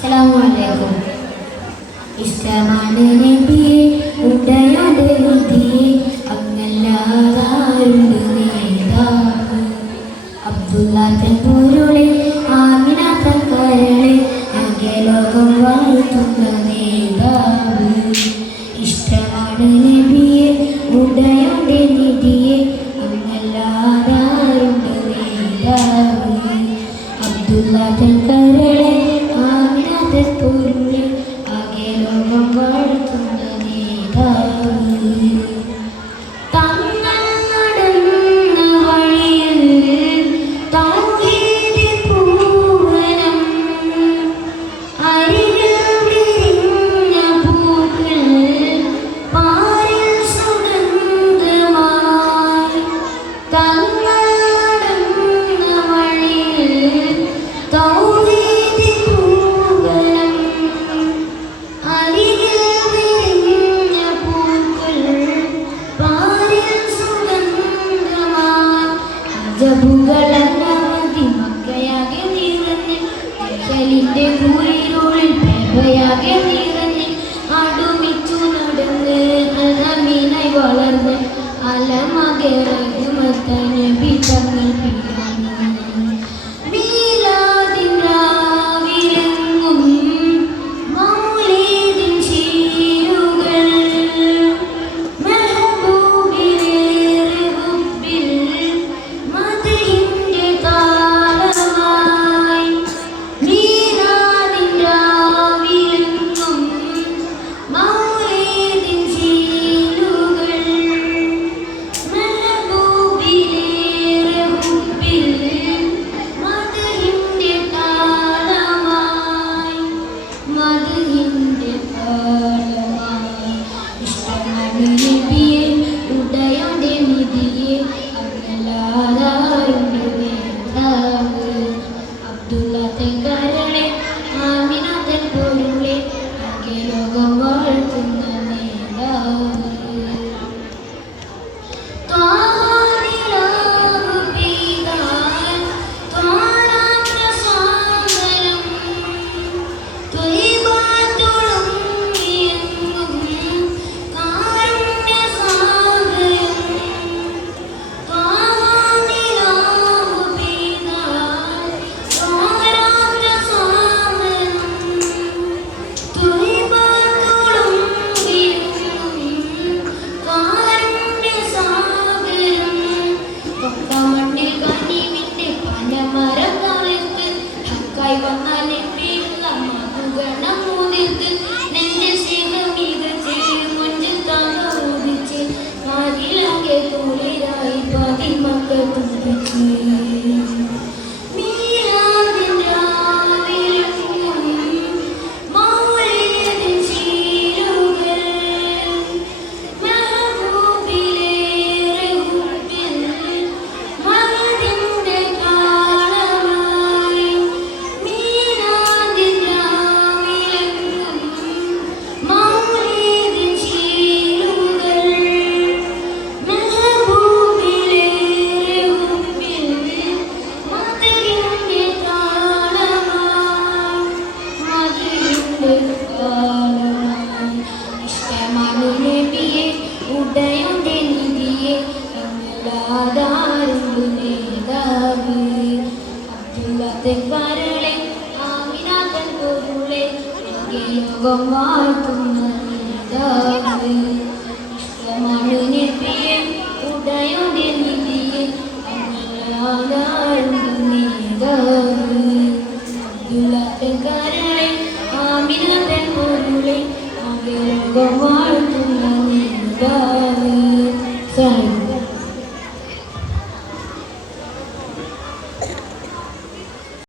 അസ്സലാമു ഇഷ്ടമാണ് നബിയെ ഉടയാതെ നിധിയെ അങ്ങല്ലാതാരുണ്ട് നേതാവ് അബ്ദുള്ള തൻ പൊരുളെ ആമിന തൻ കരളെ ആകെ ലോകം വാഴ്ത്തുന്ന നേതാവ് ഇഷ്ടമാണ് നബിയെ ഉടയാതെ നിധിയെ അങ്ങല്ലാതാരുണ്ട് നേതാവ് അബ്ദുള്ള തൻ കരളെ ആമിന തൻ പൊരുളെ ആകെ ലോകം വാഴ്ത്തുന്ന നേതാവ് തങ്ങൾ നടന്ന വഴിയിൽ തൗഹീദ് പൂവനം അരികിൽ വിരിഞ്ഞ പൂക്കൾ പാരിൽ സുഗന്ധമായി തങ്ങൾ നടന്ന വഴിയിൽ തൗഹീദ് പൂവനം അരികിൽ വിരിഞ്ഞ പൂക്കൾ പാരിൽ സുഗന്ധമായി ജബുകളെന്നവധി മക്കയാകെ നിറഞ്ഞ് ജലിന്റെ കുളിരുളിൽ പ്രഭയാകെ നിറഞ്ഞ് അടുമിച്ചു നടന്ന് അലമീനായി വളർന്ന് അലമകെ റഹ്മത്ത നബി തങ്ങൾ പിറന്നു മീലാദിൻ രാവിലെങ്ങും മൗലീദിൻ ശീലുകൾ മെഹബൂബിലേറെ ഹുബ്ബിൽ മദഹിന്റെ താളമായി മീലാദിൻ രാവിലെങ്ങും മൗലീദിൻ ശീലുകൾ മെഹബൂബിലേറെ ഹുബ്ബിൽ മദഹിന്റെ താളമായി മദഹിന്റെ താളമായി ഇഷ്ടമാണ് നബിയെ ഉടയാതെ നിധിയെ അങ്ങല്ലാതാരുണ്ട് നേതാവ് അബ്ദുള്ള തൻ കരളെ ആമിന തൻ പൊരുളെ ആകെ ലോകം വാഴ്ത്തുന്ന നേതാവ് ത്വാനിലാഹു പീതാൻ ത്വാനാത്ര സാന്ദനം ത്വയ്ബാത്തുളുങ്ങിയെങ്ങും കാരുണ്യ സാഗരം ത്വാനിലാഹു പീതാൻ ത്വാനാത്ര സാന്ദനം ത്വയ്ബാത്തുളുങ്ങിയെങ്ങും കാരുണ്യ സാഗരം കൊക്കമണ്ണിൽ കനിവിന്റെ പനമരം തളിർത്ത് ഹക്കായി വന്ന നബിയുള്ള മധുഗണം മുതിർത്ത് നെഞ്ചിൽ സ്നേഹമികച്ച് മുഞ്ചിൽ താങ്ങൂതിച്ച് നാരിലാകെ കുളിരായി പതിമക്കൾ തുമ്പിച്ച് മീലാദിൻ രാവിലെങ്ങും മൗലീദിൻ ശീലുകൾ മെഹബൂബിലേറെ ഹുബ്ബിൽ മദഹിന്റെ താളമായി മീലാദിൻ രാവിലെങ്ങും മൗലീദിൻ ശീലുകൾ മെഹബൂബിലേറെ ഹുബ്ബിൽ മദഹിന്റെ താളമായി മദഹിന്റെ താളമായി ഇഷ്ടമാണ് നബിയെ ഉടയാതെ നിധിയെ അങ്ങല്ലാതാരുണ്ട് നേതാവ് അബ്ദുള്ള തൻ കരളെ ആമിന തൻ പൊരുളെ ആകെ ലോകം വാഴ്ത്തുന്ന നേതാവ് ഇഷ്ടമാണ് നബിയെ ഉടയാതെ നിധിയെ അങ്ങല്ലാതാരുണ്ട് നേതാവ് അബ്ദുള്ള തൻ കരളെ ആമിന തൻ പൊരുളെ ആകെ ലോകം